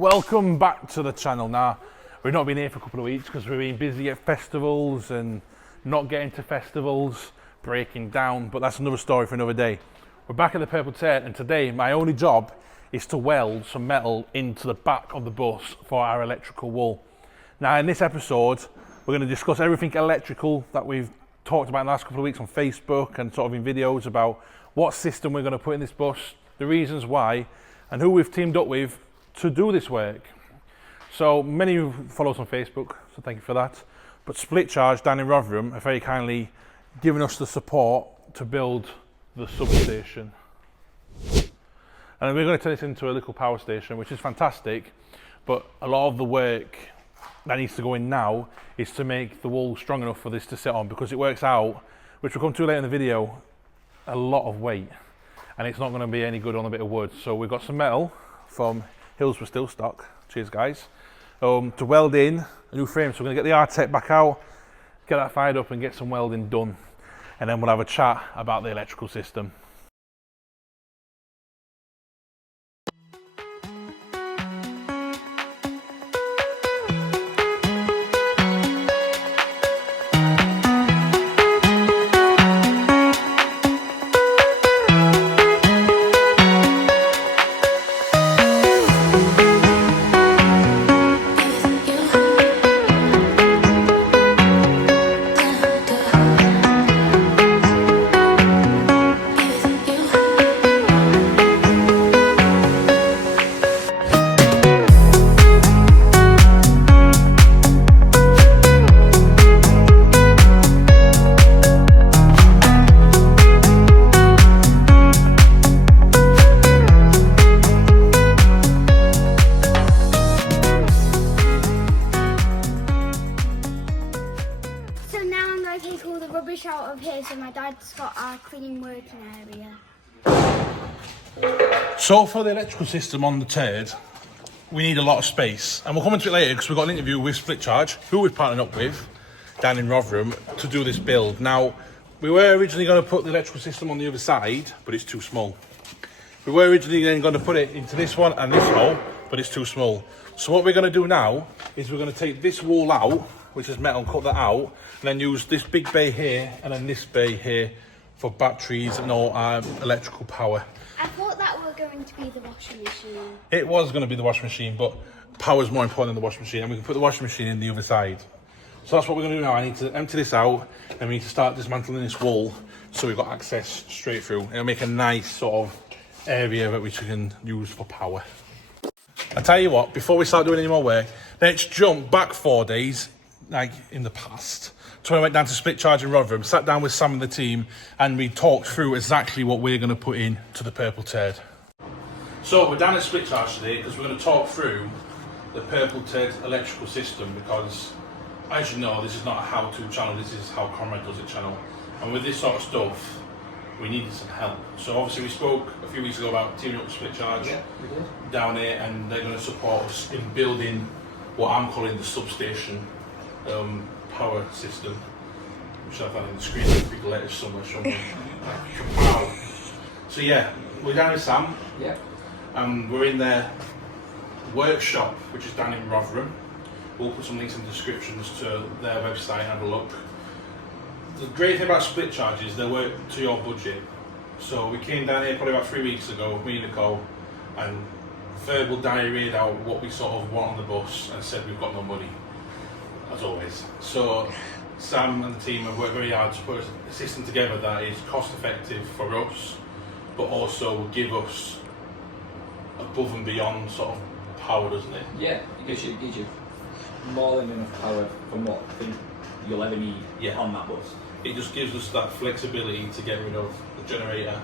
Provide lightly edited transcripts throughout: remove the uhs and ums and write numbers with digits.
Welcome back to the channel. Now, we've not been here for a couple of weeks because we've been busy at festivals and not getting to festivals, breaking down, but that's another story for another day. We're back at the Purple Tent, and today my only job is to weld some metal into the back of the bus for our electrical wall. Now, in this episode, we're going to discuss everything electrical that we've talked about in the last couple of weeks on Facebook and sort of in videos about what system we're going to put in this bus, the reasons why, and who we've teamed up with to do this work. So many of you follow us on Facebook, so thank you for that. But SplitCharge down in Rotherham are very kindly giving us the support to build the substation. And we're going to turn this into a little power station, which is fantastic, but a lot of the work that needs to go in now is to make the wall strong enough for this to sit on, because it works out, which we'll come to later in the video, a lot of weight, and it's not going to be any good on a bit of wood. So we've got some metal from Hills for Steel Stock, cheers guys, to weld in a new frame. So we're going to get the Artec back out, get that fired up and get some welding done, and then we'll have a chat about the electrical system. Out of here, so my dad's got our cleaning working area. So for the electrical system on the turd, we need a lot of space, and we'll come into it later because we've got an interview with SplitCharge, who we've partnered up with down in Rotherham to do this build. Now, we were originally going to put the electrical system on the other side, but it's too small. We were originally then going to put it into this one and this hole, but it's too small. So what we're going to do now is we're going to take this wall out, which is metal, and cut that out, and then use this big bay here and then this bay here for batteries and all our electrical power. I thought that were going to be the washing machine. It was going to be the washing machine, but power is more important than the washing machine, and we can put the washing machine in the other side. So that's what we're going to do now. I need to empty this out, and we need to start dismantling this wall so we've got access straight through. It'll make a nice sort of area that we can use for power. I tell you what, before we start doing any more work, let's jump back 4 days, like in the past. So I went down to SplitCharge in Rotherham, sat down with Sam and the team, and we talked through exactly what we're going to put in to the Purple Turd. So we're down at SplitCharge today because we're going to talk through the Purple Turd electrical system, because as you know, this is not a how-to channel, this is how Conrad does it channel. And with this sort of stuff, we needed some help. So obviously we spoke a few weeks ago about teaming up with SplitCharge down here, and they're going to support us in building what I'm calling the substation power system, which I've had in the screen with big letters somewhere. Wow. So yeah, we're down with Sam. Yeah. And we're in their workshop, which is down in Rotherham. We'll put some links in the descriptions to their website and have a look. The great thing about SplitCharge is they work to your budget. So we came down here probably about 3 weeks ago, me and Nicole, and verbal diarrheaed out what we sort of want on the bus and said we've got no money, as always. So Sam and the team have worked very hard to put a system together that is cost effective for us, but also will give us above and beyond sort of power, doesn't it? Yeah, it gives you more than enough power from what I think you'll ever need on that bus. It just gives us that flexibility to get rid of the generator.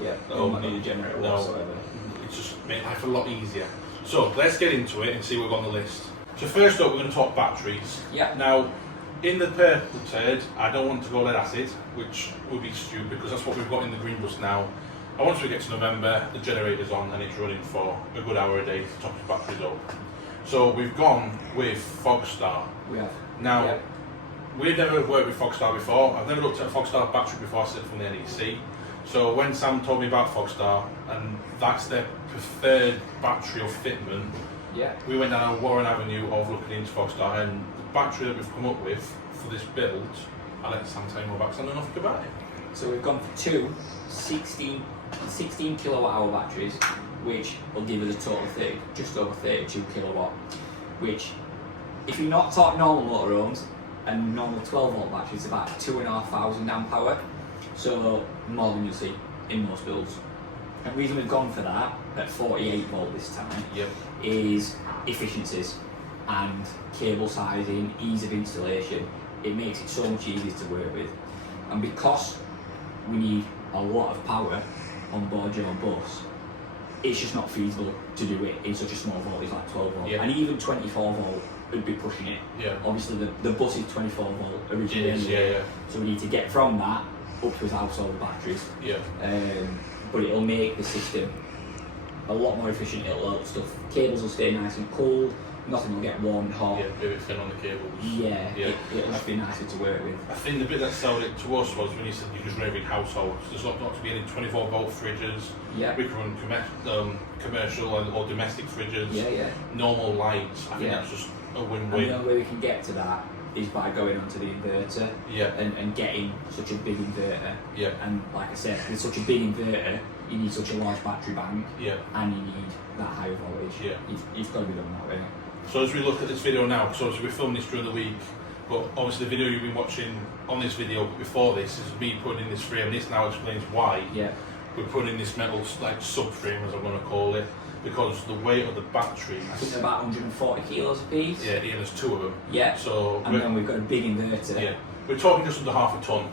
Yeah, you don't need a generator whatsoever. It just makes life a lot easier. So let's get into it and see what we've got on the list. So first up, we're going to talk batteries. Yeah. Now, in the Purple Turd, I don't want to go lead acid, which would be stupid because that's what we've got in the green bus now. And once we get to November, the generator's on and it's running for a good hour a day to top the batteries up. So we've gone with Fogstar. We have. Now, we've never worked with Fogstar before. I've never looked at a Fogstar battery before, aside from the NEC. So when Sam told me about Fogstar, and that's their preferred battery or fitment, Yeah. We went down Warren Avenue overlooking into Fogstar, and the battery that we've come up with for this build, I'll let Sam tell you more about, 'cause I know nothing about it. So we've gone for two 16 kilowatt hour batteries, which will give us a total of just over 32 kilowatt, which, if you're not talking normal motorhomes, and normal 12 volt batteries, is about 2,500 amp hour, so more than you'll see in most builds. And the reason we've gone for that at 48 volt this time is efficiencies and cable sizing, ease of installation. It makes it so much easier to work with, and because we need a lot of power on board your bus, it's just not feasible to do it in such a small voltage like 12 volt, and even 24 volt would be pushing it. Obviously the bus is 24 volt originally, so we need to get from that up to his household batteries. But it'll make the system a lot more efficient. It'll cables will stay nice and cold, nothing will get warm and hot. Very thin on the cables. It'll just be nicer to work with. I think the bit that sold it to us was when you said you just run every household. So there's not to be any 24 volt fridges. We can run commercial or domestic fridges. Normal lights. I think that's just a win-win. And the only way we can get to that is by going onto the inverter and getting such a big inverter. And like I said, with such a big inverter, you need such a large battery bank, and you need that higher voltage. You've got to be done that way. So as we look at this video now, because obviously we're filming this during the week, but obviously the video you've been watching on this video before this is me putting in this frame. This now explains why we're putting in this metal like subframe, as I'm going to call it, because the weight of the battery. I think they're about 140 kilos a piece. Yeah, there's two of them. So and then we've got a big inverter. We're talking just under half a ton.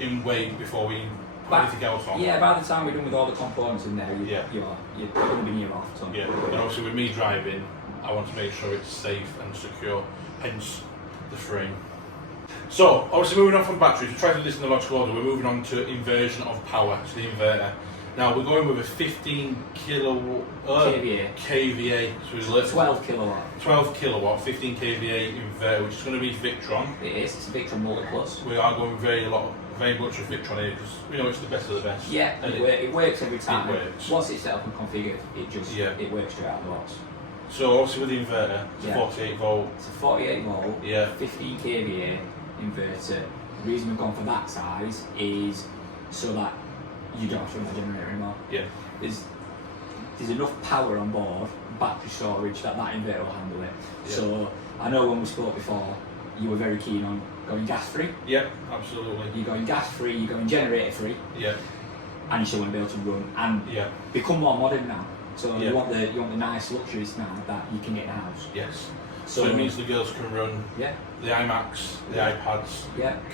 In weight before we put anything else on. By the time we're done with all the components in there, you're going to be near half a ton. And obviously with me driving, I want to make sure it's safe and secure, hence the frame. So, obviously moving on from batteries, we try to do this in the logical order, we're moving on to inversion of power, to the inverter. Now we're going with a 15 kVA, so 12 kilowatt. 12 kilowatt, 15 kVA inverter, which is going to be Victron. It is, it's a Victron Multi Plus. We are going very much with Victron here, because we know it's the best of the best. And it works every time. It works. Once it's set up and configured, it works straight out of the box. So obviously with the inverter, it's a 48 volt. It's a 48 volt, 15 kVA inverter. The reason we've gone for that size is so that you don't have to run the generator anymore. There's enough power on board, battery storage, that inverter will handle it. So I know when we spoke before, you were very keen on going gas free. Absolutely. You're going gas free, you're going generator free. And you still want to be able to run and become more modern now. So you want the nice luxuries now that you can get in a house. So it means the girls can run the iMacs, the iPads,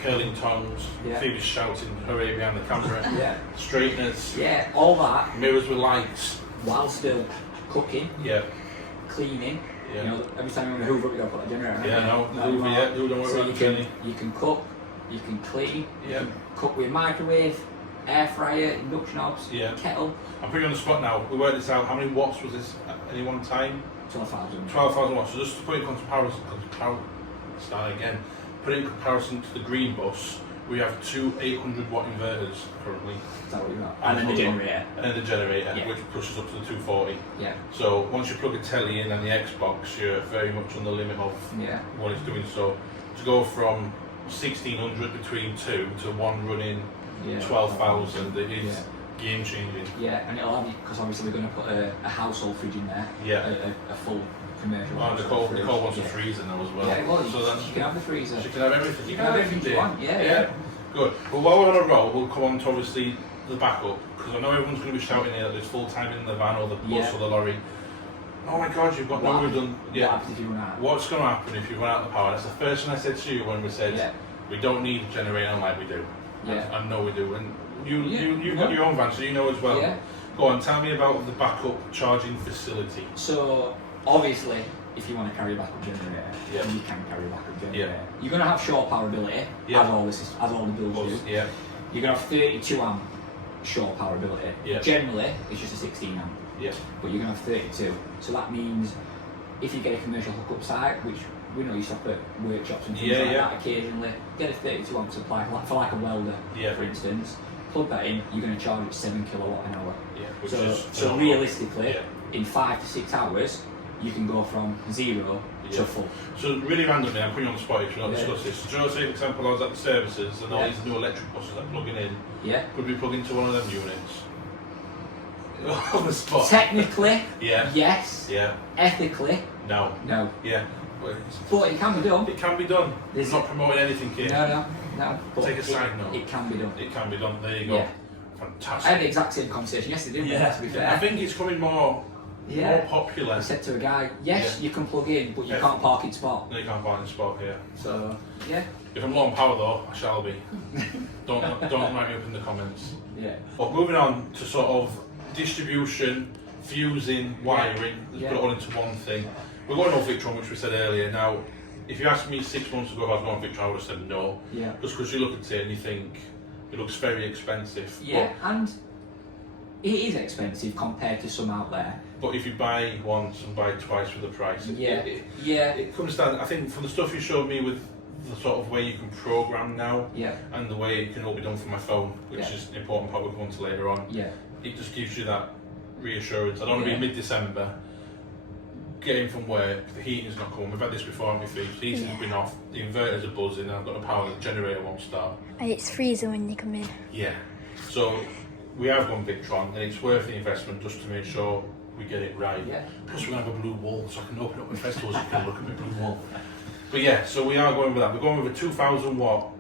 curling tongs, Phoebe's shouting hooray behind the camera, straighteners, all that, mirrors with lights, while still cooking, cleaning. You know, every time you want to hoover up, you got to put a generator on. So you can cook, you can clean, you can cook with microwave, air fryer, induction hobs, kettle. I'm putting you on the spot now. We worked this out. How many watts was this at any one time? 12,000. 12,000 watts. So just to put it in comparison, put it in comparison to the green bus, we have two 800 watt inverters currently. Is that what you got? And then the generator. And then the generator, which pushes up to the 240. So once you plug a telly in and the Xbox, you're very much on the limit of what it's doing. So to go from 1,600 between two to one running 12,000, it is game changing. And it'll have, because obviously we're going to put a household fridge in there. A full commercial. Nicole wants a freezer now as well. So she can have the freezer. She can have everything. You can have everything you want. Good. Well, while we're on a roll, we'll come on to obviously the backup, because I know everyone's going to be shouting here that there's full time in the van or the bus or the lorry. Oh my God, you've got no redundant. What happens if you run out? What's going to happen if you run out of the power? That's the first thing I said to you when we said we don't need a generator like we do. I know we do, and you've got your own van, so you know as well. Go on, tell me about the backup charging facility. So obviously, if you want to carry a backup generator, you can carry a backup generator. You're going to have short power ability, as all the builds do. You're going to have 32 amp short power ability. Generally, it's just a 16 amp. But you're going to have 32. So that means if you get a commercial hookup site, which we know you stop at workshops and things like that occasionally, get a 32 amp supply for like a welder, for instance. Plug that in, you're going to charge it 7 kilowatt an hour. So realistically, in 5 to 6 hours, you can go from 0 to full. So really randomly, I'm putting you on the spot if you're not Yeah. discuss this. So say for example I was at the services and all these new electric buses that are plugging in, Yeah. could we plug into one of them units? On the spot. Technically, Yeah. yes. Yeah. Ethically, No. no. Yeah. But it can be done. It can be done. Is It's not promoting anything here. No. But Take a side note. It can be done. It can be done. There you go. Yeah. I Fantastic. had the exact same conversation yesterday, didn't we? To be fair. I think it's coming more popular. I said to a guy, yes, Yeah. you can plug in, but you can't park in spot. No, you can't buy in the spot here. So, yeah. If I'm low on power though, I shall be. don't write me up in the comments. Yeah. But moving on to sort of distribution, fusing, wiring, let's put it all into one thing. We're going on Victron, which we said earlier. Now, if you asked me 6 months ago if I was going on Victron, I would have said no. Yeah. Just because you look at it and you think it looks very expensive. Yeah, and it is expensive compared to some out there. But if you buy once and buy twice for the price, it comes down. I think from the stuff you showed me with the sort of way you can program now, and the way it can all be done from my phone, which is an important part we'll go into later on. It just gives you that reassurance. I don't want to be mid-December, getting from work, the heating's not coming. We've had this before, haven't we, Phoebe? The heating's been off, the inverters are buzzing, and I've got the power, the generator won't start. And it's freezing when you come in. Yeah. So we have gone Victron, and it's worth the investment just to make sure we get it right. Plus we're going to have a blue wall, so I can open up my festivals and you can look at my blue wall. But yeah, so we are going with that. We're going with a 2000 watt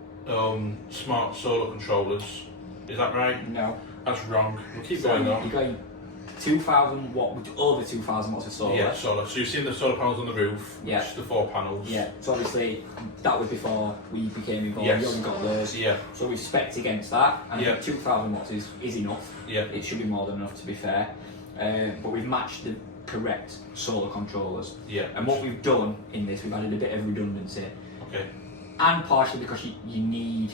smart solar controllers. Is that right? No. That's wrong. We'll keep going on. You're going 2,000 watt, over 2,000 watts of solar. Yeah, solar. So you've seen the solar panels on the roof, which is the 4 panels. Yeah, so obviously that was before we became involved. Yes. You haven't got those. Yeah. So we've spec'd against that, and I think 2,000 watts is enough. Yeah. It should be more than enough, to be fair. But we've matched the correct solar controllers. Yeah. And what we've done in this, we've added a bit of redundancy. Okay. And partially because you need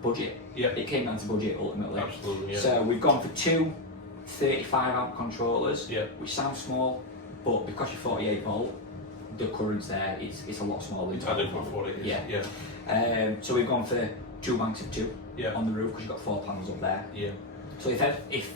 budget. Yeah. It came down to budget ultimately. Absolutely, yeah. So we've gone for two 35 amp controllers, which sounds small, but because you're 48 volt, the current's there, it's a lot smaller. It's adequate for what it is. Yeah. So we've gone for 2 banks of 2 on the roof because you've got 4 panels up there. Yeah. So if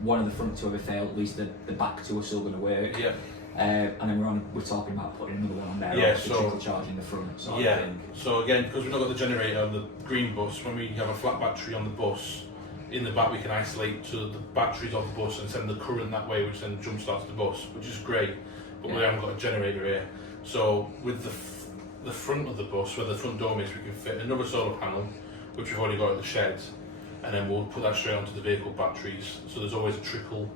one of the front 2 ever failed, at least the back 2 are still going to work. Yeah. And then we're talking about putting another one on there. Yeah, so trickle charge in the front. Sort of thing. So again, because we've not got the generator on the green bus, when we have a flat battery on the bus, in the back we can isolate to the batteries of the bus and send the current that way, which then jump starts the bus, which is great. But we haven't got a generator here. So with the front of the bus, where the front dome is, we can fit another solar panel, which we've already got at the shed, and then we'll put that straight onto the vehicle batteries. So there's always a trickle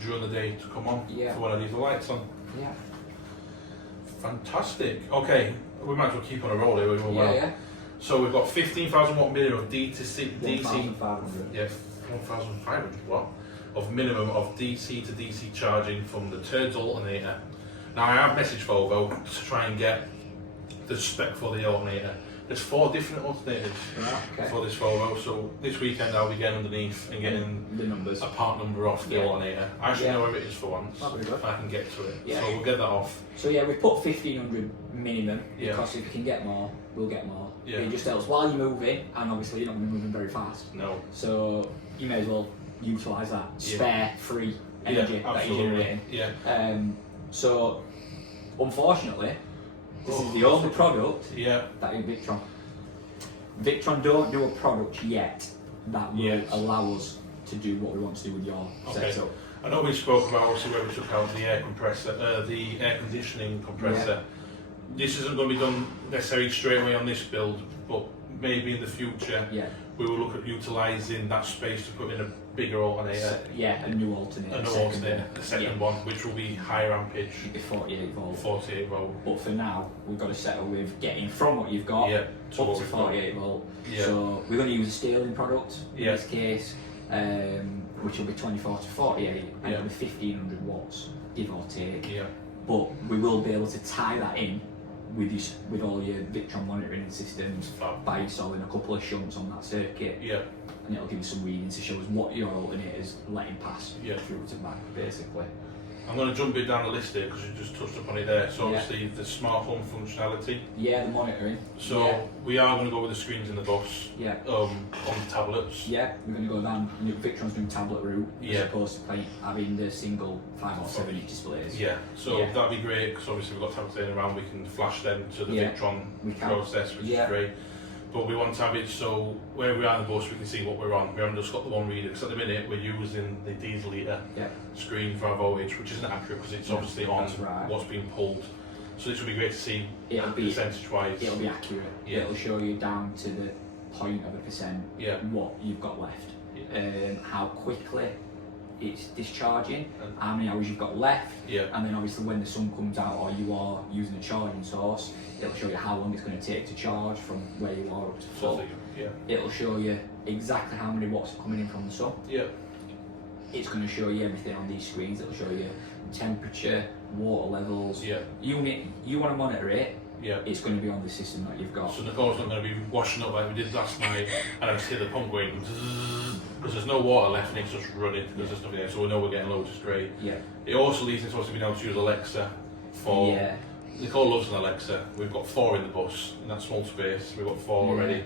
during the day to come on for when I leave the lights on. Yeah. Fantastic. Okay, we might as well keep on a roll here. We're well. So we've got 15,000 watt minimum of DC. 1,500. Yeah, 1,500 watt of minimum of DC to DC charging from the Turds alternator. Now I have messaged Volvo to try and get the spec for the alternator. There's 4 different alternators for this Volvo, so this weekend I'll be getting underneath and getting the numbers, a part number off the alternator. I should know where it is for once, and I can get to it. So we'll get that off. So yeah, we've put 1,500 minimum, because if we can get more, we'll get more. It just tells while you're moving, and obviously you're not going to be moving very fast. No. So you may as well utilise that spare free energy that you're generating. So unfortunately, this is the only product that is Victron. Victron don't do a product yet that will allow us to do what we want to do with your setup. I know we spoke about obviously where we took out the air compressor, the air conditioning compressor. This isn't going to be done necessarily straight away on this build, but maybe in the future we will look at utilising that space to put in a bigger alternator. A new alternator. A second one, which will be higher ampage. It'll be 48 volt. 48 volt. But for now, we've got to settle with getting from what you've got up to 48 volt. So we're going to use a Stirling product in this case, which will be 24 to 48, and it'll be 1,500 watts, give or take. But we will be able to tie that in with all your Victron monitoring systems by installing a couple of shunts on that circuit. And it'll give you some readings to show us what your alternator's letting pass through to back, basically. I'm going to jump a bit down the list here because you just touched upon it there. So Yeah. obviously the smart home functionality. Yeah, the monitoring. So Yeah. we are going to go with the screens in the bus. Yeah. On the tablets. Yeah, we're going to go down Victron's doing tablet route Yeah. as opposed to having the single 5 or 7 inch displays. Yeah. So Yeah. that'd be great because obviously we've got tablets laying around. We can flash them to the Yeah. Victron We can. process, which Yeah. is great. But we want to have it so where we are in the bus, we can see what we're on. We haven't just got the one reader because at the minute we're using the diesel liter Yeah. screen for our voltage, which isn't accurate because it's Yeah, obviously on that's right. what's being pulled. So this would be great to see It'll be percentage-wise. It'll be accurate. Yeah. It'll show you down to the point of a percent Yeah. what you've got left, Yeah. how quickly it's discharging, And- how many hours you've got left, Yeah. and then obviously when the sun comes out or you are using a charging source, it'll show you how long it's going to take to charge from where you are up to full. Yeah. It'll show you exactly how many watts are coming in from the sun. Yeah. It's going to show you everything on these screens. It'll show you temperature, water levels. Yeah. You want to monitor it. Yeah. It's going to be on the system that you've got. So Nicole's not going to be washing up like we did last night, and I just hear the pump going because there's no water left and it's just running because there's nothing there. So we know we're getting loads, it's great. Yeah. It also leads into us being able to use Alexa for. Yeah. Nicole loves an Alexa. We've got 4 in the bus in that small space. We've got 4 already.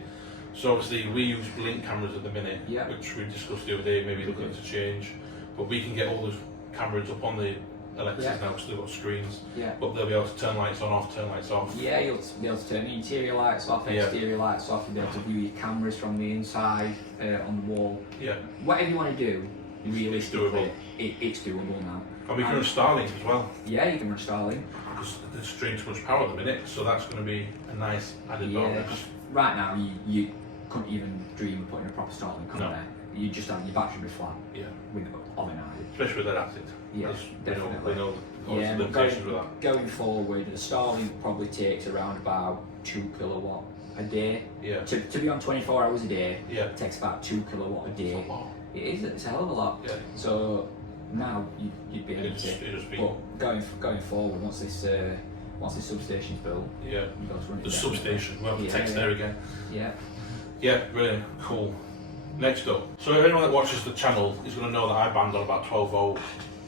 So obviously we use blink cameras at the minute, Yeah. which we discussed the other day, maybe looking to change. But we can get all those cameras up on the Alexas Yeah. now because they've got screens. Yeah. But they'll be able to turn lights on, off, turn lights off. Yeah, you'll be able to turn the interior lights off, Yeah. exterior lights off, you'll be able to view your cameras from the inside, on the wall. Yeah. Whatever you want to do, realistically, doable. it's doable now. And we can run Starlink as well. Yeah, you can run Starlink. Because it's draining too much power at the minute, so that's going to be a nice added Yeah, bonus. 'cause right now you couldn't even dream of putting a proper Starlink on No. there. You just have your battery be flat Yeah. with on an eye. Especially with that acid. Yeah, Because definitely. we know Yeah, the but limitations with that. going forward, the Starlink probably takes around about 2 kilowatt a day. Yeah. To be on 24 hours a day, Yeah. it takes about 2 kilowatt a day. It's a lot. It is, it's a hell of a lot. Yeah. So now you'd be able It'd to. just be. But going forward, once this substation's built, Yeah. you've got to run it. The definitely. substation. Well, the Yeah, text yeah. there again. Yeah. Yeah, brilliant. Cool. Next up. So anyone that watches the channel is going to know that I banned on about 12 volt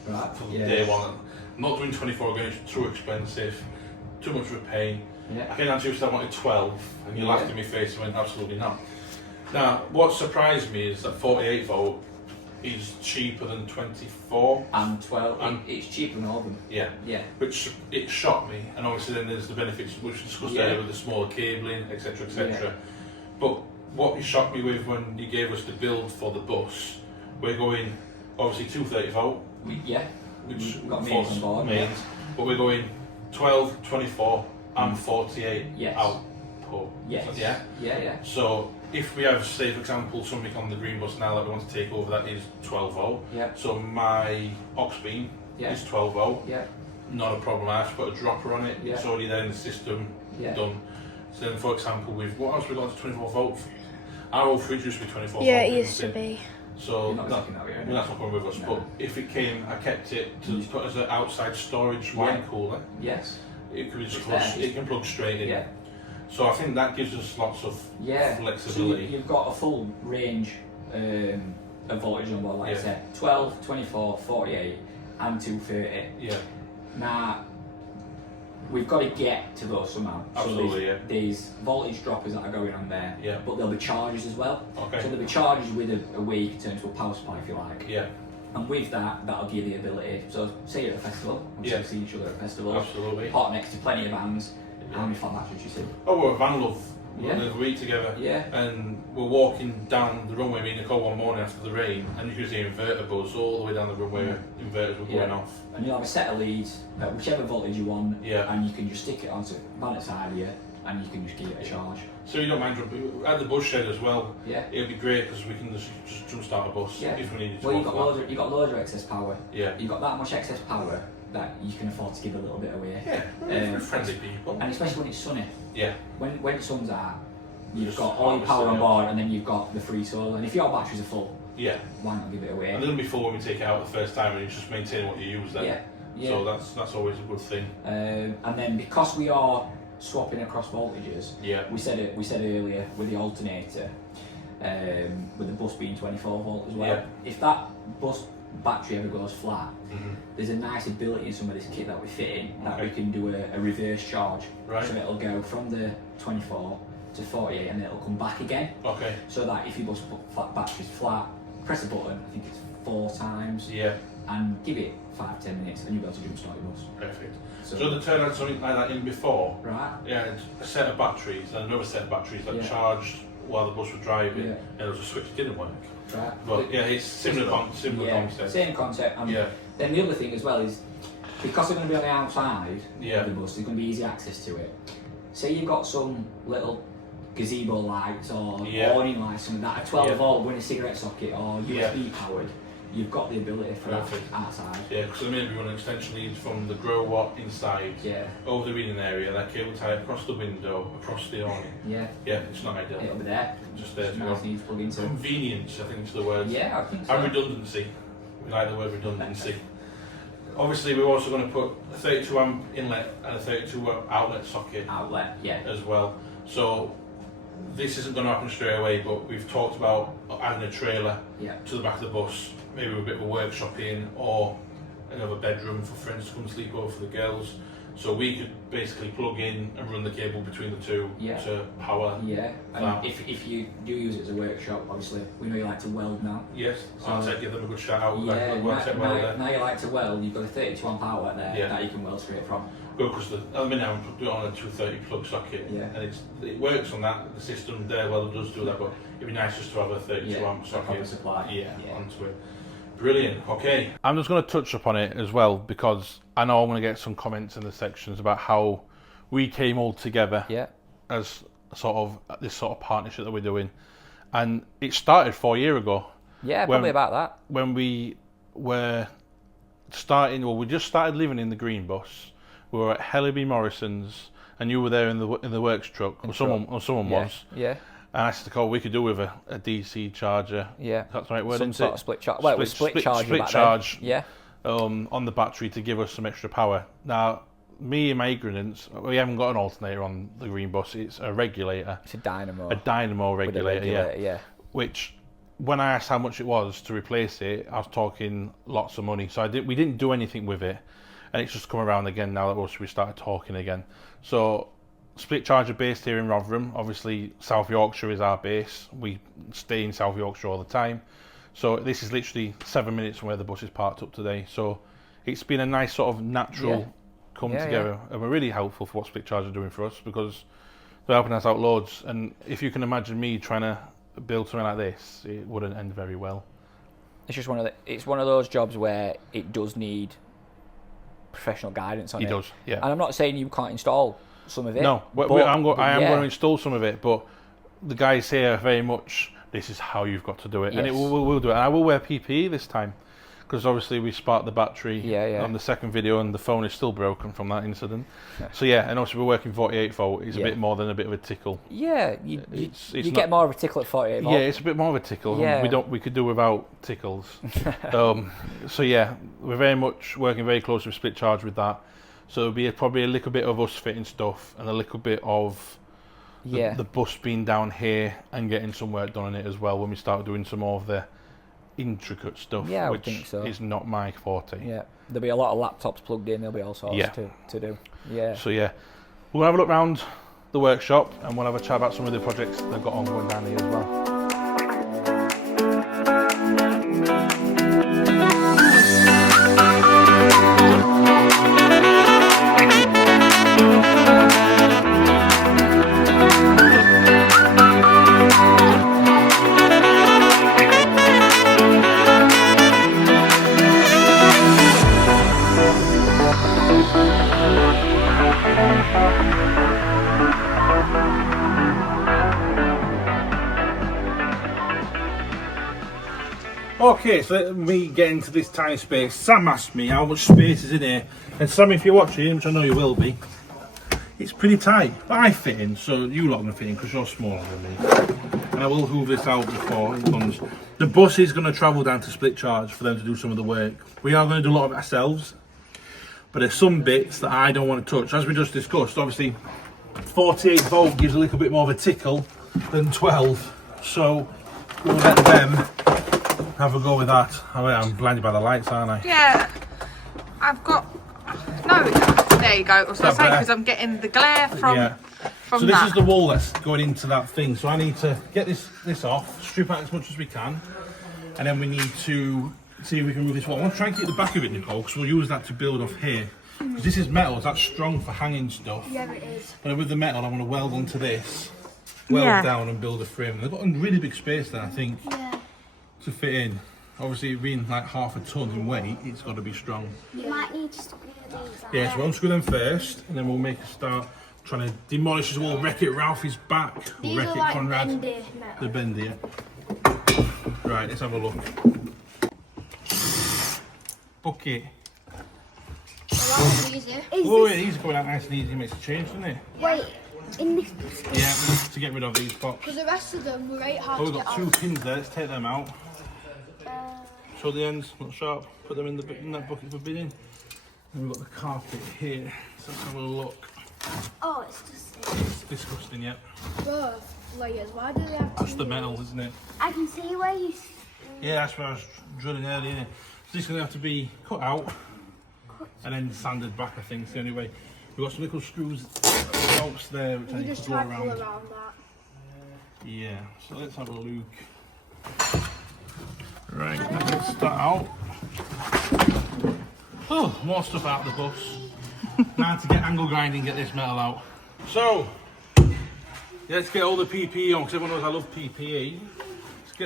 Right. from Yeah. day one. I'm not doing 24 again, it's too expensive, too much of a pain. Yeah. I came down to you and said I wanted 12, and you Yeah. laughed in my face and went, absolutely not. Now, what surprised me is that 48 volt is cheaper than 24. And 12. And- it's cheaper than all of them. Yeah. Yeah. Which it shocked me, and obviously then there's the benefits which we discussed Yeah. earlier with the smaller cabling, etc., etc. Yeah. But what you shocked me with when you gave us the build for the bus, we're going obviously 230 volt, Yeah. which We've got force mains on board, mains, yeah. but we're going 12, 24, and 48 Yes. output. Yes. Yeah. Yeah. Yeah. So if we have, say for example, something on the green bus now that we want to take over, that is 12 volt. Yeah. So my aux beam Yeah. is 12 volt. Yeah. Not a problem. I have to put a dropper on it. Yeah. It's already there in the system. Yeah. Done. So then, for example, with what else we got to 24 volt? Our old fridge used to be 24 Yeah, volt. it used to didn't it? be. So You're not that, taking that way, are you? well, that's not coming with us. No. But if it came, I kept it to put as an outside storage wine Yeah. cooler. Yes. It can just It's plug, there. it can plug straight in. Yeah. So I think that gives us lots of Yeah. flexibility. So you've got a full range of voltage on board, like I Yeah. said, 12, 24, 48, and 230. Yeah. Now, we've got to get to those somehow. Absolutely, so there's voltage droppers that are going on there, Yeah. but there'll be chargers as well. Okay. So there'll be chargers with a way you can turn to a power supply if you like. Yeah. And with that, that'll give you the ability. So say you're at a festival, I'm Yeah. sure see each other at festivals, Absolutely. hot next to plenty of vans. Yeah. How many flat batteries you see? Oh, we're a van love. We Yeah. live a week together. Yeah. And we're walking down the runway, me and Nicole, one morning after the rain, and you could see inverter buzz all the way down the runway. Inverters were going Yeah. off. And you'll have a set of leads, at whichever voltage you want, Yeah. and you can just stick it onto van at side of you, and you can just give it a charge. So you don't mind jumping at the bus shed as well. Yeah. It'd be great because we can just jump start a bus Yeah. if we needed to. Well, you've go got for loads of excess power. that. Yeah. You've got that much excess power that you can afford to give a little bit away. Yeah. We're friendly people. And especially when it's sunny. Yeah. When the sun's out, you've Just got all your power on harvest it board, and then you've got the free solar. And if your batteries are full, Yeah. why not give it away? And it'll be full when we take it out the first time, and you just maintain what you use then. Yeah. Yeah. So that's always a good thing. And then because we are swapping across voltages, Yeah. we said earlier with the alternator, with the bus being 24 volt as well. Yeah. If that bus battery ever goes flat, there's a nice ability in some of this kit that we fit in that we can do a reverse charge. Right. So it'll go from the 24 to 48 and then it'll come back again. Okay. So that if you just put batteries flat, press a button, I think it's 4 times, Yeah. and give it 5-10 minutes and you'll be able to jump start your bus. Perfect. So, So they turned out something like that in before. right? Yeah, it's a set of batteries and another set of batteries that Yeah. charged while the bus was driving, Yeah. and there was a switch that didn't work. Right. But yeah, it's similar concept. Same concept. And Yeah. then the other thing as well is, because they're going to be on the outside Yeah. of the bus, there's going to be easy access to it. Say you've got some little gazebo lights or Yeah. awning lights, something that are 12 Yeah. volt going a cigarette socket or USB powered, you've got the ability for Perfect. that outside. Yeah, because the minute we run extension leads from the grow watt inside Yeah. over the reading area, that cable tie across the window, across the awning. Yeah. Yeah, it's not ideal. It'll be there. Just there to go. Nice, need to plug into. Convenience, I think, is the word. Yeah, I think so. And redundancy. We like the word redundancy. Obviously, we're also going to put a 32 amp inlet and a 32 amp outlet socket Outlet. Yeah. as well. So this isn't going to happen straight away, but we've talked about adding a trailer Yeah. to the back of the bus, maybe with a bit of a workshop in, or another bedroom for friends to come sleep over for the girls. So we could basically plug in and run the cable between the two Yeah. to power. Yeah. And Wow. if you do use it as a workshop, obviously we know you like to weld now. Yes, So- I'll give them a good shout out. Yeah, Like, now you like to weld, you've got a 32 amp outlet there Yeah. that you can weld straight from. Good, because at the minute I'm doing it on a 230 plug socket, Yeah. and it works on that. The system there, well, it does do that, but it'd be nice just to have a 32 amp so socket. power supply. Yeah, onto it. Brilliant. Okay, I'm just going to touch upon it as well because I know I'm going to get some comments in the sections about how we came all together Yeah. as sort of this sort of partnership that we're doing, and it started 4 years ago Yeah, When- probably about that. when we were starting. Well, we just started living in the green bus. We were at Hellerby Morrison's, and you were there in the works truck, or someone Yeah. was. Yeah. And I said, "Oh, we could do with a DC charger." Yeah. That's the right word. Some isn't sort it? of split charge. Well, it was split charge. Split charge. Yeah. On the battery to give us some extra power. Now, me and my ignorance, we haven't got an alternator on the green bus. It's a regulator, It's a dynamo. a dynamo with a regulator. Yeah. yeah. Which, when I asked how much it was to replace it, I was talking lots of money. So we didn't do anything with it, and it's just come around again now that we started talking again. So SplitCharge are based here in Rotherham. Obviously, South Yorkshire is our base. We stay in South Yorkshire all the time. So this is literally 7 minutes from where the bus is parked up today. So it's been a nice sort of natural come Yeah, together, and we're really helpful for what SplitCharge are doing for us because they're helping us out loads. And if you can imagine me trying to build something like this, it wouldn't end very well. It's just it's one of those jobs where it does need professional guidance on it. It does, yeah. And I'm not saying you can't install some of it. No, but I am yeah. going to install some of it, but the guys here are very much, this is how you've got to do it. And Yes. we'll do it. And I will wear PPE this time, because obviously we sparked the battery Yeah. on the second video and the phone is still broken from that incident. So yeah, and also we're working 48 volt. It's a Yeah. bit more than a bit of a tickle. Yeah, you It's get not- more of a tickle at 48 volt. Yeah, it's a bit more of a tickle. Yeah. We could do without tickles. So yeah, we're very much working very closely with SplitCharge with that. So it'll be probably a little bit of us fitting stuff and a little bit of the bus being down here and getting some work done on it as well when we start doing some more of the intricate stuff, Yeah, I would which think so. is not my forte. Yeah, there'll be a lot of laptops plugged in. There'll be all sorts Yeah. to do. Yeah. So yeah, we'll have a look around the workshop and we'll have a chat about some of the projects they've got ongoing down here as well. Okay, so let me get into this tiny space. Sam asked me how much space is in here, and Sam, if you're watching, which I know you will be, it's pretty tight. But I fit in, so you lot are going to fit in because you're smaller than me. And I will hoover this out before it comes. The bus is going to travel down to SplitCharge for them to do some of the work. We are going to do a lot of it ourselves, but there's some bits that I don't want to touch. As we just discussed, obviously 48 volt gives a little bit more of a tickle than 12, so we'll let them have a go with that. Oh, wait, I'm blinded by the lights, aren't I? Yeah, I've got. No, there you go. I was going to say because I'm getting the glare from. Yeah. From so this that. is the wall that's going into that thing. So I need to get this off, strip out as much as we can, and then we need to see if we can move this wall. I want to try and keep the back of it, Nicole, because we'll use that to build off here. Because this is metal, that's strong for hanging stuff. Yeah, it is. But with the metal, I want to weld onto this, weld down and build a frame. They've got a really big space there, I think, to fit in. Obviously, it being like half a ton in weight, it's got to be strong. You might need to screw these out. Yeah, so we'll unscrew them first, and then we'll make a start trying to demolish this wall, wreck it Ralphie's back, These wreck are it like Conrad. bendy metal. The bendy, yeah. Right, let's have a look. Bucket. Oh, easy. Oh, yeah, these are going out nice and easy, makes a change, doesn't it? Wait, in this. Yeah, to get rid of these pots. Because the rest of them were right hard Oh, to we've get got two off. pins there, let's take them out. Show the ends, not sharp. Put them in that bucket for binning. And we've got the carpet here, so let's have a look. Oh, it's just. It's disgusting, yeah. Both layers. Why do they have That's the metal, isn't it? I can see where you. Yeah, that's where I was drilling earlier, innit? So this is going to have to be cut out and then sanded back, I think, it's the only way. We've got some little screws, bolts there, which I You need just to go travel around. around that. Yeah, so let's have a look. Right, let's start out. Oh, more stuff out of the bus. Now to get angle grinding, get this metal out. So, let's get all the PPE on, because everyone knows I love PPE.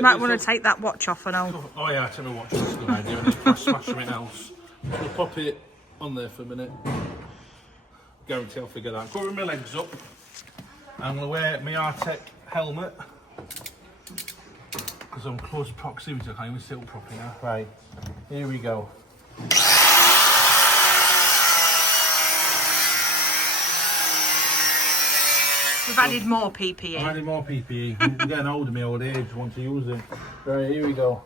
Might want to take that watch off and all. Oh yeah, take my watch off, that's a good idea, and then smash something else. So we'll pop it on there for a minute. Guarantee I'll figure that out. Covering my legs up. I'm going to wear my Artec helmet. Because I'm close proximity, I can't even sit up properly now. Right, here we go. We've added more PPE. I'm adding more PPE. I'm getting older, my old age, want to use it. Right, here we go.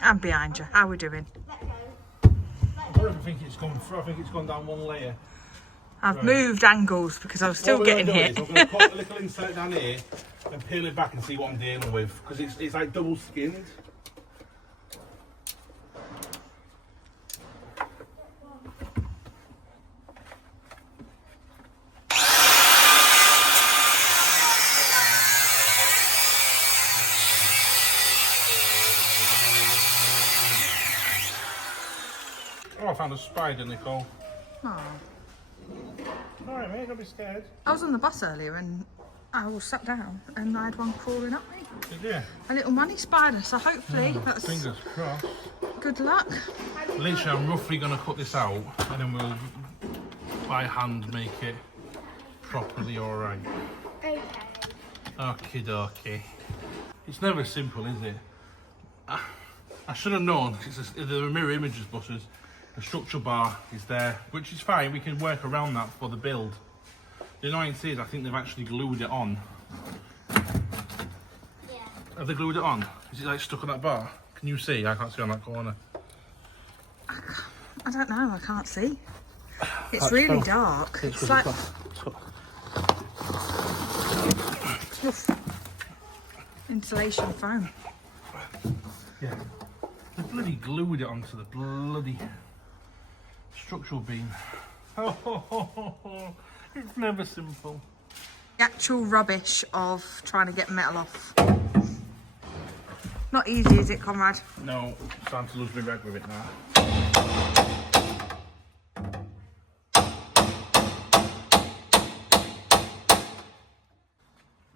I'm behind you. How are we doing? I don't think it's gone through, I think it's gone down one layer. I've moved angles because I was still getting hit. I'm going to cut a little inside down here and peel it back and see what I'm dealing with. Because it's like double skinned. Oh, I found a spider, Nicole. Oh. Alright, mate, don't be scared. I was on the bus earlier and I was sat down and I had one crawling up me. Did you? A little money spider, so hopefully that's Fingers crossed. good luck. Literally, I'm roughly going to cut this out and then we'll, by hand, make it properly alright. Okay. Okie dokie. It's never simple, is it? I should have known, because the mirror images buses, the structural bar is there, which is fine, we can work around that for the build. The annoyance is, I think they've actually glued it on. Yeah. Have they glued it on? Is it like stuck on that bar? Can you see? I can't see on that corner. I don't know, I can't see. It's That's really fine. dark. It's It's like oof. Insulation foam. Yeah. They bloody glued it onto the bloody structural beam. It's never simple. The actual rubbish of trying to get metal off. Not easy, is it, Conrad? No, it's time to lose my rag with it now.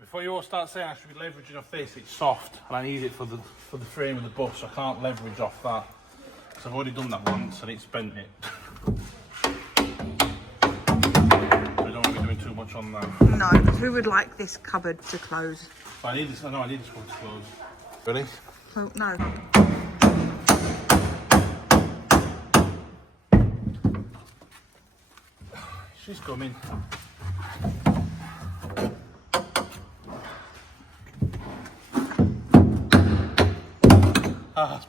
Before you all start saying I should be leveraging off this, it's soft and I need it for the frame of the bus, so I can't leverage off that. So I've already done that once and it's bent it. I don't want to be doing too much on that. No, who would like this cupboard to close? But I need this, I need this one to close. Ready? Oh, no. She's coming.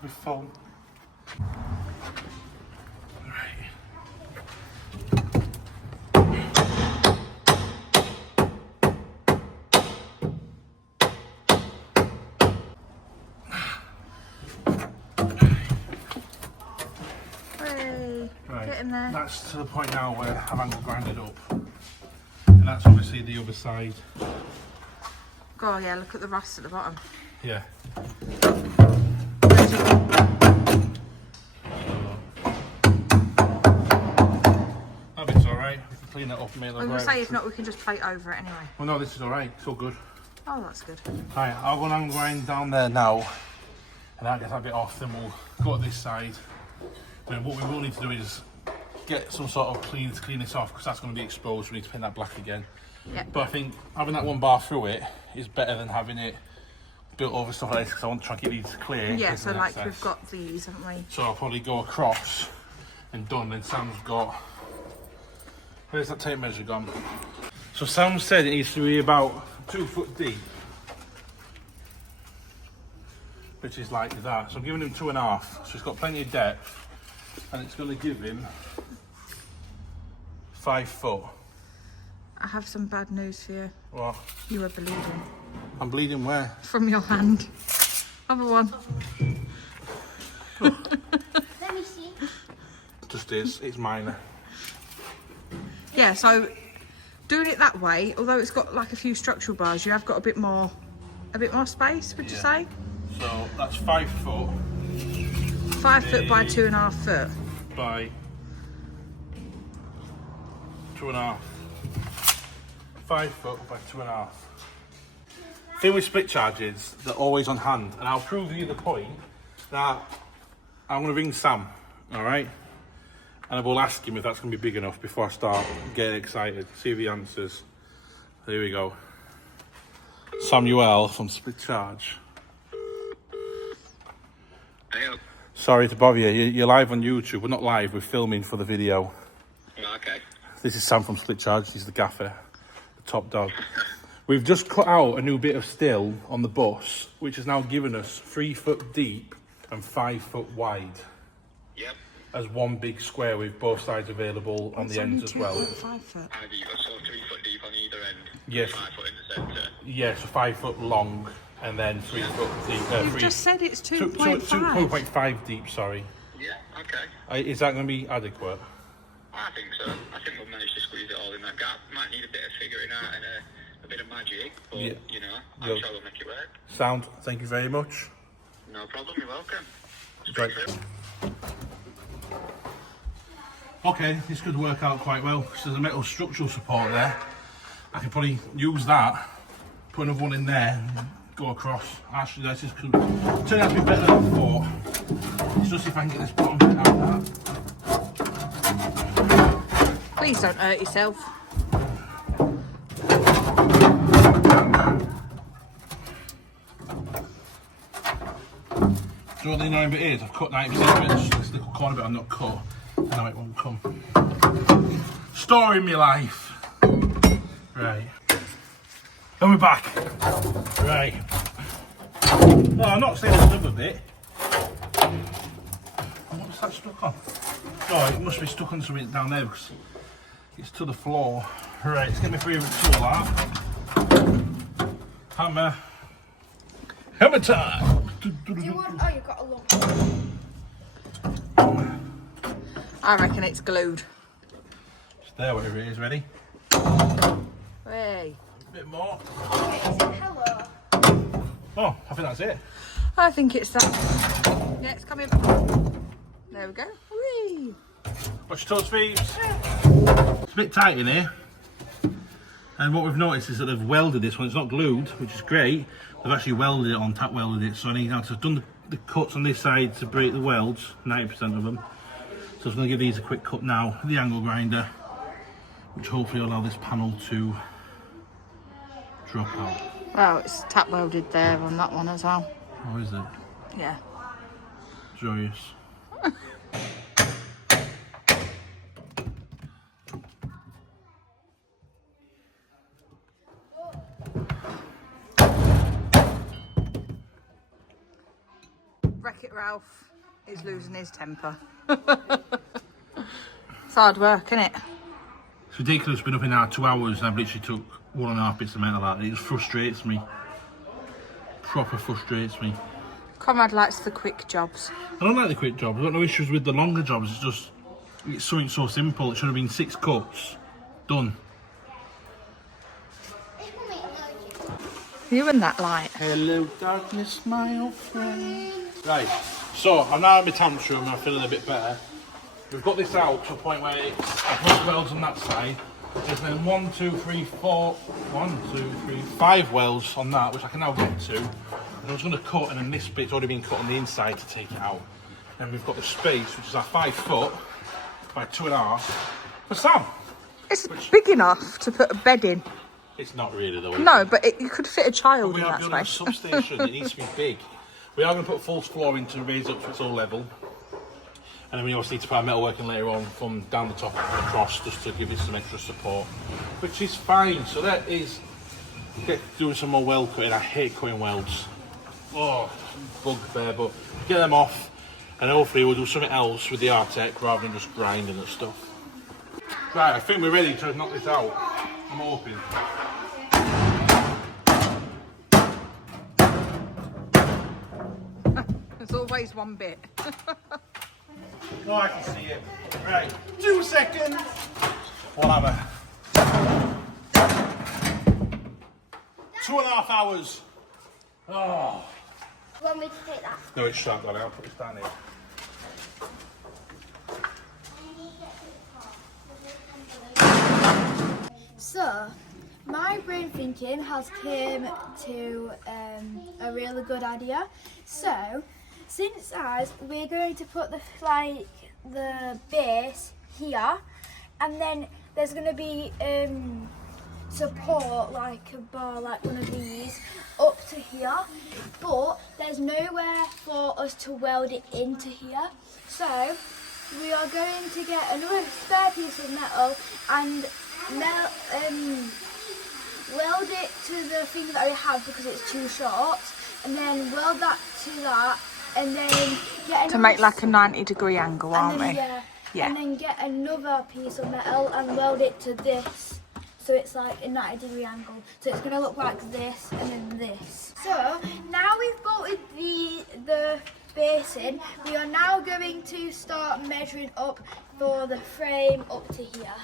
be full. Right. Right. Get in there. That's to the point now where I've angle grinded up. And that's obviously the other side. Oh yeah, look at the rust at the bottom. Yeah. That bit's alright. We can clean it up and make it I was going to say, if not, we can just plate over it anyway. Well, no, this is alright. It's all good. Oh, that's good. Right, I'll go and angle grind down there now. And that gets that bit off, then we'll go to this side. Then what we will need to do is get some sort of clean to clean this off, because that's going to be exposed. We need to paint that black again. Yeah. But I think having that one bar through it is better than having it built over stuff like this, because I want to try and keep these clear. Yeah, so like we've got these, haven't we? So I'll probably go across and done. Then Sam's got... Where's that tape measure gone? So Sam said it needs to be about 2 foot deep. Which is like that. So I'm giving him 2.5. So he's got plenty of depth. And it's going to give him 5 foot. I have some bad news for you. What? You are bleeding. I'm bleeding where? From your hand. Other one. Let me see. Just is. It's minor. Yeah, so doing it that way, although it's got like a few structural bars, you have got a bit more space, would you say? So that's 5 foot. 5 foot by 2.5 foot. By 2.5. 5 foot by 2.5. Thing with split charges, they're always on hand, and I'll prove you the point that I'm going to ring Sam, all right, and I will ask him if that's going to be big enough before I start getting excited. See if he answers. Here we go. Samuel from SplitCharge. Hey, Sorry to bother you. You're live on YouTube. We're not live. We're filming for the video. okay. This is Sam from SplitCharge. He's the gaffer, the top dog. We've just cut out a new bit of steel on the bus, which has now given us 3 foot deep and 5 foot wide. Yep. As one big square with both sides available on the ends as well. 5 foot. Have you got so 3 foot deep on either end? Yes. 5 foot in the centre. Yeah, so 5 foot long and then 3 foot deep. You've just said it's 2.5. 2.5 deep, sorry. Yeah, okay. Is that going to be adequate? I think so. I think we'll manage to squeeze it all in that gap. Might need a bit of figuring out and a bit of magic, but Yeah. you know, I'm sure we'll make it work. Sound, thank you very much. No problem, you're welcome. Right. Okay, this could work out quite well. So there's a metal structural support there. I can probably use that, put another one in there, and go across. Actually, this could turn out to be better than I thought. Let's just see if I can get this bottom bit out of that. Please don't hurt yourself. Do you know what the annoying bit is? I've cut 90% of it, just this little corner bit I've not cut, and now it won't come. Story in my life. Right. And we're back. Right. Oh, I'm not saying another bit. What's that stuck on? Oh, it must be stuck on something down there because it's to the floor. Right, let's get my favourite tool out. Hammer. Hammer time! Do you want? Oh, you've got a lump. I reckon it's glued. It's there, whatever it is, ready? Hey. A bit more. Okay, is it hello? Oh, I think that's it. I think it's that. Yeah, it's coming. There we go. Whee! Watch your toes, thieves. It's a bit tight in here. And what we've noticed is that they've welded this one. It's not glued, which is great. They've actually welded it on, tack welded it. So I need now to have done the cuts on this side to break the welds, 90% of them. So I'm going to give these a quick cut now, the angle grinder, which hopefully will allow this panel to drop out. Well, it's tap welded there on that one as well. Oh, is it? Yeah. Joyous. Wreck-It Ralph is losing his temper. It's hard work, isn't it? It's ridiculous. Been up in now 2 hours and I've literally took 1.5 bits of metal out. It just frustrates me. Proper frustrates me. Conrad likes the quick jobs. I don't like the quick jobs. I've got no issues with the longer jobs. It's something so simple. It should have been 6 cuts. Done. You and that light. Hello, darkness, my old friend. Right, so I'm now in my tantrum and I'm feeling a bit better. We've got this out to a point where I've put welds on that side. There's then 5 welds on that, which I can now get to. And I was going to cut, and then this bit's already been cut on the inside to take it out. And we've got the space, which is our 5 foot by 2.5 for Sam. It's big enough to put a bed in. It's not really though. No, but you could fit a child we in are that building a space. substation. It needs to be big. We are going to put false flooring to raise up to its all level. And then we also need to put our metalworking later on from down the top and across just to give it some extra support, which is fine. So that is doing some more weld cutting. I hate cutting welds. Oh, bugbear, but get them off and hopefully we'll do something else with the Artec rather than just grinding and stuff. Right, I think we're ready to knock this out. I'm hoping. There's always one bit. No, I can see it. Right, 2 seconds. Whatever. 2.5 hours. Oh. You want me to take that? No, it's shut, darling. I'll put this down here. So, my brain thinking has came to a really good idea. So, since as we're going to put the base here, and then there's going to be support like a bar, like one of these, up to here, but there's nowhere for us to weld it into here. So, we are going to get another spare piece of metal and weld it to the thing that we have because it's too short, and then weld that to that, and then get To make like a 90-degree angle, aren't we? Yeah. And then get another piece of metal and weld it to this, so it's like a 90-degree angle. So it's going to look like this and then this. So now we've bolted the base in, we are now going to start measuring up for the frame up to here.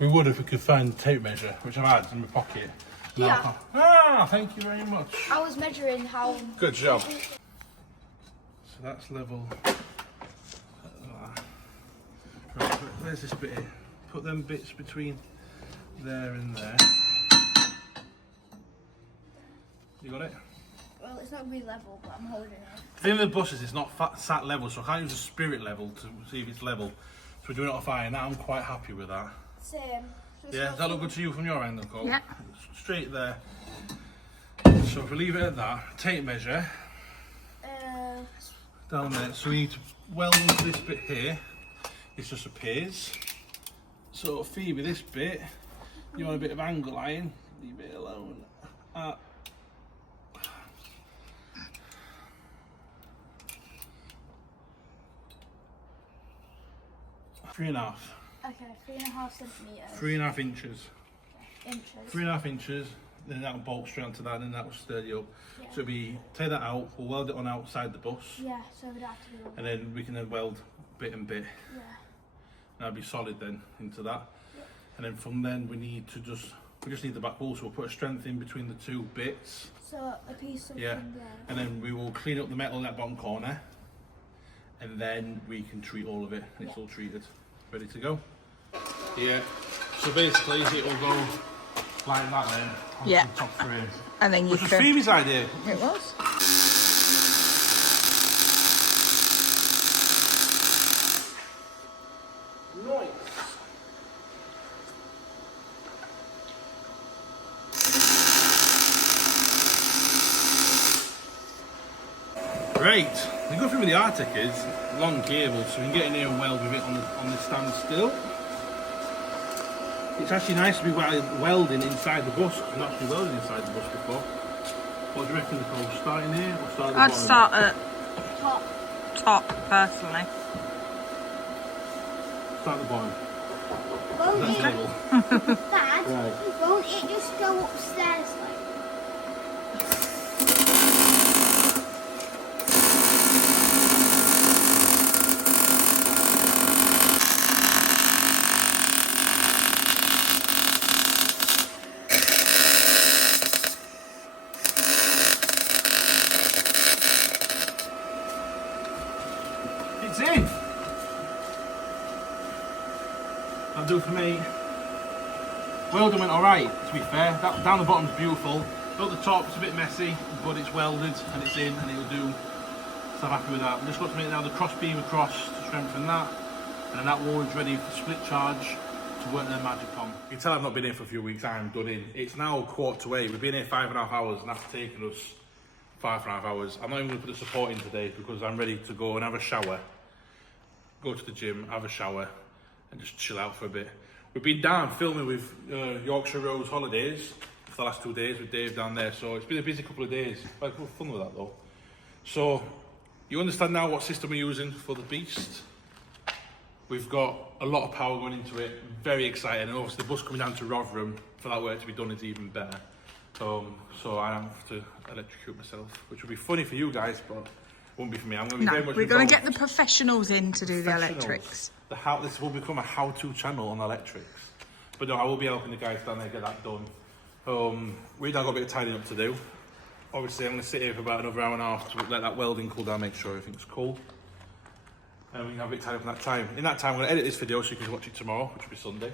We would if we could find the tape measure, which I've had in my pocket. Yeah. Ah, thank you very much. I was measuring how... Good job. So that's level. Right, where's this bit here? Put them bits between there and there. You got it? Well, it's not really level, but I'm holding it. The thing with the bus is it's not sat level, so I can't use the spirit level to see if it's level. So we're doing it off iron. Now I'm quite happy with that. Same. Yeah, does that look good to you from your end, Nicole? Yeah. Straight there. So if we leave it at that, tape measure down there. So we need to weld into this bit here. It just appears. So Phoebe, this bit, you want a bit of angle iron, leave it alone. 3.5. Okay, 3.5 centimetres. 3.5 inches. Inches. 3.5 inches, then that'll bolt straight onto that, and then that will sturdy up. Yeah. So it'll be, take that out, we'll weld it on outside the bus, Yeah, so we'd have to do and then we can then weld bit and bit. Yeah. That'll be solid then into that. Yeah. And then from then we just need the back wall, so we'll put a strength in between the 2 bits. So a piece of Yeah. there. And then we will clean up the metal in that bottom corner, and then we can treat all of it, and it's all treated. Ready to go? Yeah. So basically it will go like that then, on Yeah. the top frame. And then you Which was can... Phoebe's idea. It was. Right, the good thing with the Arctic is long cable, so we can get in here and weld with it on the stand still. It's actually nice to be welding inside the bus. I've not actually welded inside the bus before. What do you reckon, Nicole? Starting here or starting I'd start at Top. top, personally. Start at the bottom. Won't That's it, level. Dad, Right. won't it just go upstairs like? It's in! That'll do for me. Welding went alright, to be fair. Down the bottom's beautiful. Up the top, it's a bit messy, but it's welded and it's in and it'll do. So I'm happy with that. I'm just got to make now the cross beam across to strengthen that. And then that wall is ready for split charge to work their magic on. You can tell I've not been here for a few weeks, I'm done in. It's now 7:45. We've been here 5.5 hours and that's taken us 5.5 hours. I'm not even going to put the support in today because I'm ready to go and have a shower. Go to the gym, have a shower and just chill out for a bit. We've been down filming with Yorkshire Rose Holidays for the last 2 days with Dave down there, so it's been a busy couple of days. But we've fun with that though. So you understand now what system we're using for the Beast. We've got a lot of power going into it, very exciting, and obviously the bus coming down to Rotherham for that work to be done is even better. So I have to electrocute myself, which will be funny for you guys, but won't be for me. I'm going to be very much we're going to involved. get the professionals in to do the electrics. This will become a how-to channel on electrics. But no, I will be helping the guys down there get that done. We've now got a bit of tidying up to do. Obviously, I'm going to sit here for about another hour and a half to let that welding cool down, make sure everything's cool. And we can have a bit tied up in that time. In that time, I'm going to edit this video so you can watch it tomorrow, which will be Sunday.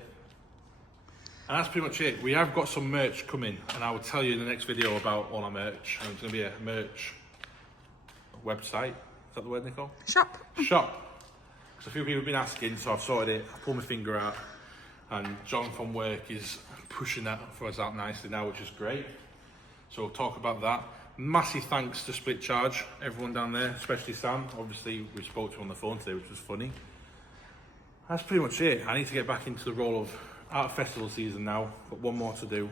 And that's pretty much it. We have got some merch coming, and I will tell you in the next video about all our merch. And it's going to be a merch website. Is that the word, Nicole? Shop. Shop. So a few people have been asking, so I've sorted it. I pulled my finger out, and John from work is pushing that for us out nicely now, which is great. So we'll talk about that. Massive thanks to SplitCharge, everyone down there, especially Sam. Obviously, we spoke to him on the phone today, which was funny. That's pretty much it. I need to get back into the role of out of festival season now. Got one more to do,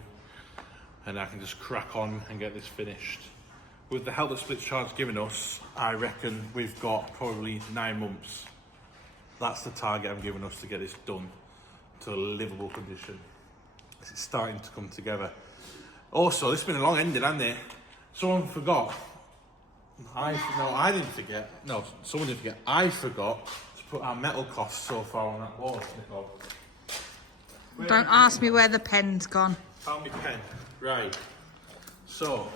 and I can just crack on and get this finished. With the help that SplitCharge's given us, I reckon we've got probably 9 months. That's the target I'm giving us to get this done to a livable condition. It's starting to come together. Also, this has been a long ending, hasn't it? Someone forgot. I didn't forget. No, someone didn't forget. I forgot to put our metal costs so far on that wall. Don't ask me where the pen's gone. Found my pen. Right. So,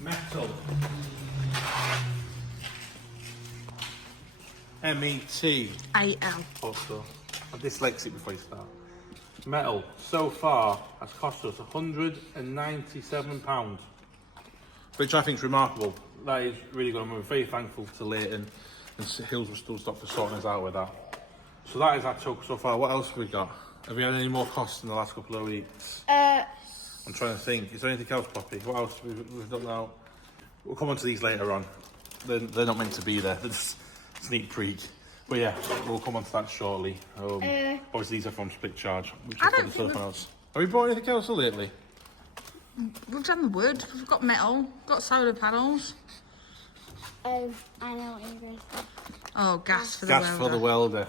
metal. MET. AL. Also, I'm dyslexic before you start. Metal so far has cost us £197, which I think is remarkable. That is really good. I'm very thankful to Leighton and Hills Still Stock for sorting us out with that. So that is our total so far. What else have we got? Have we had any more costs in the last couple of weeks? I'm trying to think. Is there anything else, Poppy? What else we've done now? We'll come on to these later on. They're not meant to be there. They're just sneak peek. But yeah, we'll come on to that shortly. Obviously, these are from SplitCharge. I don't think else. Have we bought anything else lately? We've done the wood, we've got metal, got solar panels. I know what you're going to say. Oh, gas for the Gas welder. for the welder.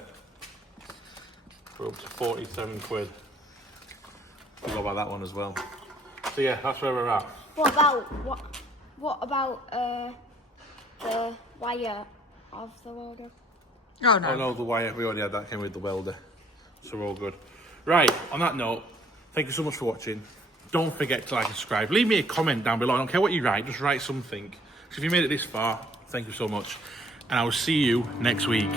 We're up to 47 quid. Forgot about that one as well. So yeah, that's where we're at. What about the wire of the welder? Oh no. Oh no, the wire, we already had that, came with the welder. So we're all good. Right, on that note, thank you so much for watching. Don't forget to like and subscribe. Leave me a comment down below. I don't care what you write, just write something. So if you made it this far, thank you so much. And I will see you next week.